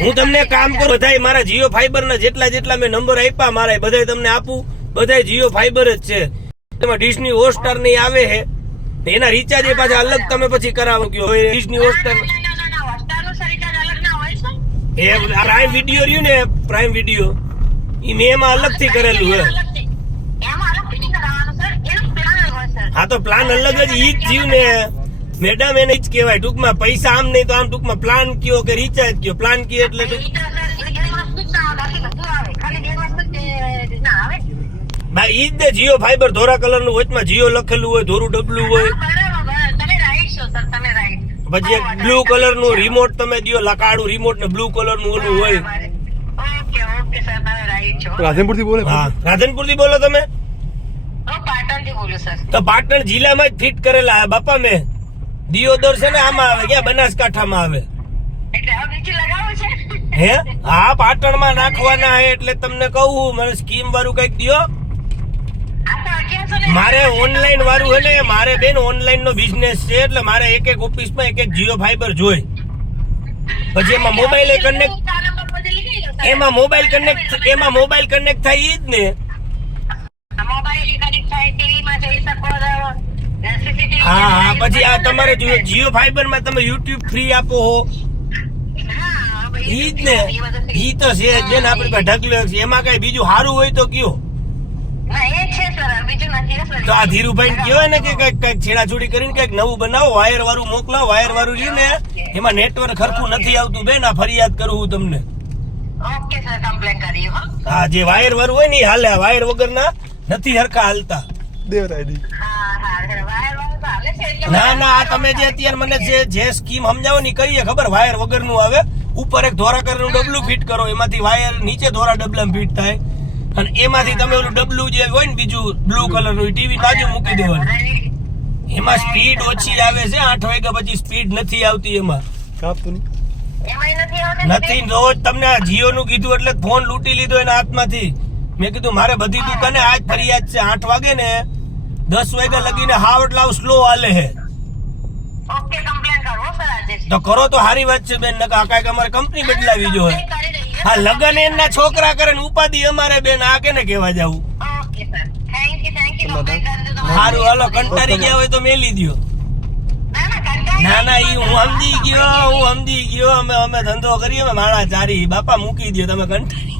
હું તમને કામ કરું, બધા મારા જીઓ ફાઈબર ના જેટલા મેં નંબર આપ્યા મારા બધા તમને આપું, બધા જીઓ ફાઈબર જ છે. એમાં ડિશની હોટસ્ટાર નહીં આવે હે, એના રિચાર્જ એ પાછા અલગ તમે પછી કરાવો કયો ડિશની હોટસ્ટાર પ્રાઇમ વિડીયો રહ્યું ને, પ્રાઇમ વિડીયો ઈ મેં એમાં અલગ થી કરેલું હે. હા તો પ્લાન અલગ જ ઈ જ થયું ને મેડમ, એને જ કેવાય ટૂંકમાં. પૈસા આમ નહીં તો આમ ટૂંકમાં પ્લાન કયો કે રિચાર્જ કયો, પ્લાન કયો એટલે ભાઈ ઈ જ ને. જીઓ ફાઈબર ધોરા કલર નું વચમાં જીઓ લખેલું હોય, ધોરું ડબલું હોય, પછી એક બ્લુ કલર નું રિમોટ તમે દો, કાળું રિમોટ ને બ્લુ કલર નું ઓલું હોય. રાધનપુર થી બોલે? હા રાધનપુર થી બોલો તમે? તો પાટણ જિલ્લામાં જ ફિટ કરેલા બાપા મેં. દિયોદર છે ને આમાં આવે, ક્યાં બનાસકાંઠામાં આવે હે? હા પાટણ માં નાખવાના હે એટલે તમને કહું, મને સ્કીમ વાળું કઈક દો. મારે ઓનલાઈન વાળું હે ને, મારે બેન ઓનલાઈન નો બિઝનેસ છે એટલે મારે એક ઓફિસ માં એક જીઓ ફાઈબર જોઈ. પછી એમાં મોબાઈલ કનેક્ટ, એમાં મોબાઈલ કનેક્ટ થાય ઈ જ ને. હા હા પછી આ તમારે જીઓ ફાઈબર માં તમે યુટ્યુબ ફ્રી આપો હો, ઈ જ ને. ઈ તો છે બેન આપડી પાસે ઢગલો છે. એમાં કઈ બીજું સારું હોય તો કયો. તો આ ધીરુભાઈ ને કહેવાય ને કે કઈક છેડાછોડી કરીને કઈક નવું બનાવો, વાયર વાળું મોકલાવો. વાયર વાળું રહ્યું ને એમાં નેટવર્ક ખરખું નથી આવતું બેન, આ ફરિયાદ કરું હું તમને. હા જે વાયર વાળું હોય ને હાલે, વાયર વગર ના નથી હરખા હાલતા. ના ના આ તમે જે અત્યારે મને જે સ્કીમ સમજાવો ને કહીએ ખબર, વાયર વગર નું આવે. ઉપર એક ધોરા કલર નું ડબલું ફિટ કરો, એમાંથી વાયર નીચે ધોરા ડબલા ફિટ થાય, અને એમાંથી તમે ઓલું ડબલું જે હોય ને બીજું બ્લુ કલર નું ટીવી બાજુ મૂકી દેવાનું. એમાં સ્પીડ ઓછી આવે છે, 8 વાગ્યા પછી સ્પીડ નથી આવતી એમાં. નથી રોજ તમને જીઓ નું કીધું એટલે ફોન લૂંટી લીધો એના હાથમાંથી. મેં કીધું મારે બધી દુકાને આજ ફરિયાદ છે, 8 વાગે ને 10 વાગ્યા લગીને હાવ એટલા સ્લો હાલે હે. તો કરો તો સારી વાત છે બેન, નકા કાંઈક અમારે કંપની બદલાવી જો. હા લગન એમના છોકરા કરે ને ઉપાધિ અમારે બેન, આ કેને કેવા જવું. સારું હાલો, કંટારી ગયા હોય તો મેલી દો. ના ના ઈ હું સમજી ગયો. અમે ધંધો કરીએ, અમે માણા ચારી બાપા મૂકી દો તમે કંટારી.